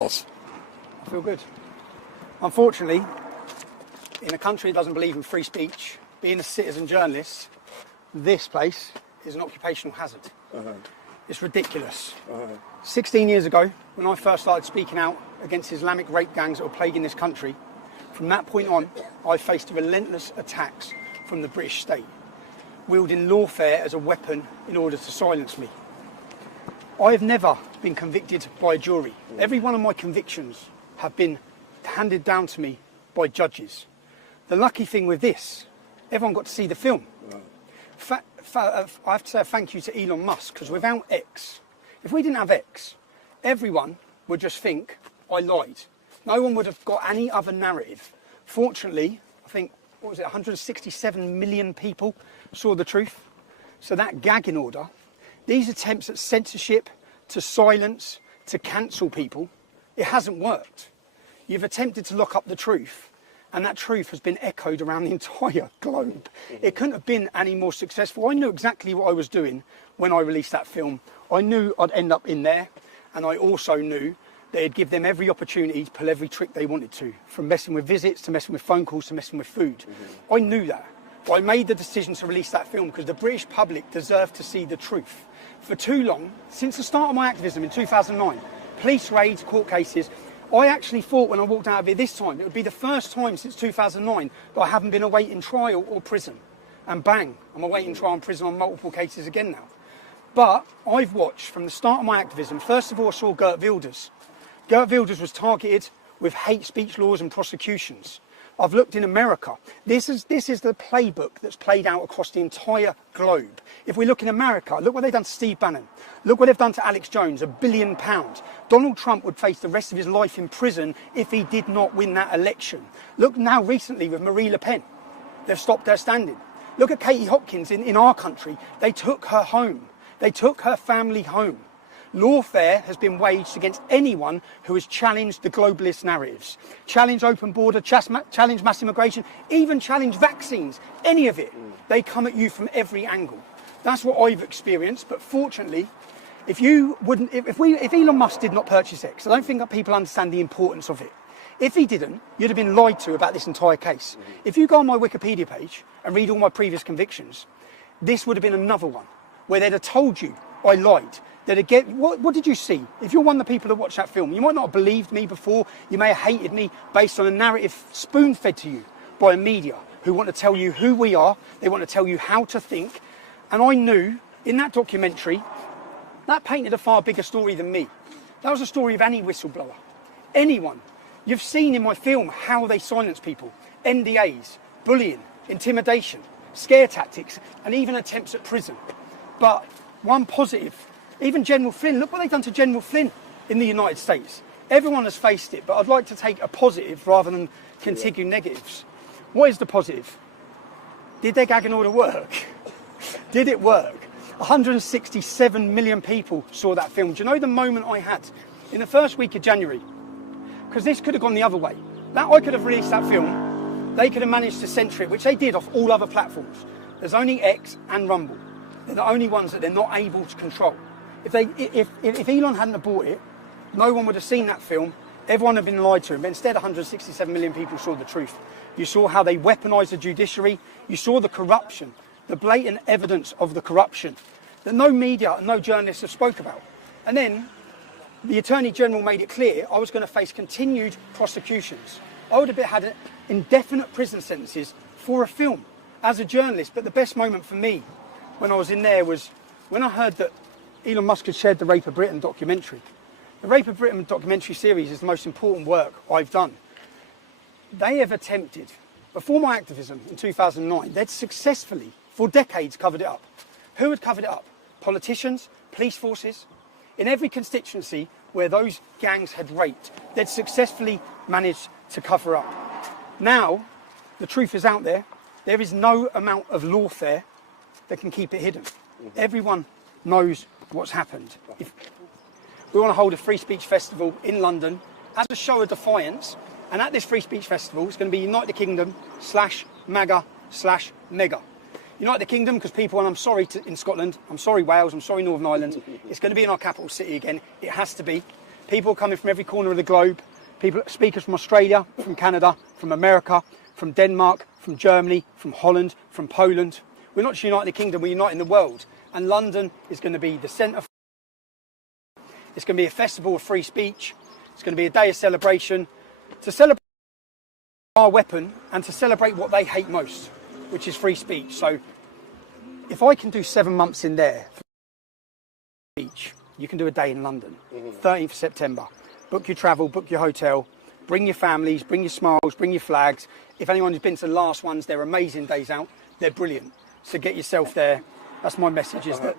I feel good. Unfortunately, in a country that doesn't believe in free speech, being a citizen journalist, this place is an occupational hazard. It's ridiculous. 16 years ago, when I first started speaking out against Islamic rape gangs that were plaguing this country, from that point on, I faced relentless attacks from the British state, wielding lawfare as a weapon in order to silence me. I have never been convicted by a jury. Every one of my convictions have been handed down to me by judges. The lucky thing with this, everyone got to see the film. I have to say a thank you to Elon Musk, because without X, if we didn't have X, everyone would just think I lied. No one would have got any other narrative. Fortunately, I think, 167 million people saw the truth. So that gagging order, these attempts at censorship, to silence, to cancel people, it hasn't worked. You've attempted to lock up the truth, and that truth has been echoed around the entire globe. It couldn't have been any more successful. I knew exactly what I was doing when I released that film. I knew I'd end up in there, and I also knew that it'd give them every opportunity to pull every trick they wanted to, from messing with visits, to messing with phone calls, to messing with food. I knew that. But I made the decision to release that film because the British public deserved to see the truth. For too long, since the start of my activism in 2009, police raids, court cases, I actually thought when I walked out of here this time, it would be the first time since 2009 that I haven't been awaiting trial or prison. And bang, I'm awaiting trial and prison on multiple cases again now. But I've watched from the start of my activism, first of all I saw Geert Wilders. Geert Wilders was targeted with hate speech laws and prosecutions. I've looked in America. This is the playbook that's played out across the entire globe. If we look in America, look what they've done to Steve Bannon. Look what they've done to Alex Jones, £1 billion. Donald Trump would face the rest of his life in prison if he did not win that election. Look now recently with Marie Le Pen. They've stopped her standing. Look at Katie Hopkins in our country. They took her home. They took her family home. Lawfare has been waged against anyone who has challenged the globalist narratives, challenged open border, challenged mass immigration, even challenged vaccines, any of it. They come at you from every angle. That's what I've experienced, but fortunately, if Elon Musk did not purchase X, I don't think that people understand the importance of it. If he didn't, you'd have been lied to about this entire case. If you go on my Wikipedia page and read all my previous convictions, this would have been another one where they'd have told you I lied. What did you see? If you're one of the people that watched that film, you might not have believed me before. You may have hated me based on a narrative spoon-fed to you by a media who want to tell you who we are. They want to tell you how to think. And I knew in that documentary, that painted a far bigger story than me. That was a story of any whistleblower, anyone. You've seen in my film how they silence people, NDAs, bullying, intimidation, scare tactics, and even attempts at prison. But one positive, even General Flynn, look what they've done to General Flynn in the United States. Everyone has faced it, but I'd like to take a positive rather than continue negatives. What is the positive? Did their gagging order work? Did it work? 167 million people saw that film. Do you know the moment I had in the first week of January? Because this could have gone the other way. I could have released that film. They could have managed to censor it, which they did off all other platforms. There's only X and Rumble. They're the only ones that they're not able to control. If Elon hadn't have bought it, no one would have seen that film. Everyone had been lied to. But instead, 167 million people saw the truth. You saw how they weaponised the judiciary. You saw the corruption, the blatant evidence of the corruption that no media and no journalists have spoke about. And then the Attorney General made it clear I was going to face continued prosecutions. I would have had indefinite prison sentences for a film as a journalist. But the best moment for me when I was in there was when I heard that Elon Musk had shared the Rape of Britain documentary. The Rape of Britain documentary series is the most important work I've done. They have attempted, before my activism in 2009, they'd successfully, for decades, covered it up. Who had covered it up? Politicians, police forces. In every constituency where those gangs had raped, they'd successfully managed to cover up. Now, the truth is out there. There is no amount of lawfare that can keep it hidden. Everyone knows what's happened. If we want to hold a free speech festival in London as a show of defiance, and at this free speech festival it's going to be United Kingdom /MAGA/Mega. United Kingdom because people, and I'm sorry in Scotland, I'm sorry Wales, I'm sorry Northern Ireland, it's going to be in our capital city again, it has to be. People coming from every corner of the globe. People, speakers from Australia, from Canada, from America, from Denmark, from Germany, from Holland, from Poland. We're not just uniting the kingdom, we're uniting the world. And London is going to be the centre. It's going to be a festival of free speech. It's going to be a day of celebration. To celebrate our weapon and to celebrate what they hate most, which is free speech. So if I can do 7 months in there for speech, you can do a day in London, 13th of September. Book your travel, book your hotel, bring your families, bring your smiles, bring your flags. If anyone's been to the last ones, they're amazing days out. They're brilliant. So get yourself there. That's my message, is that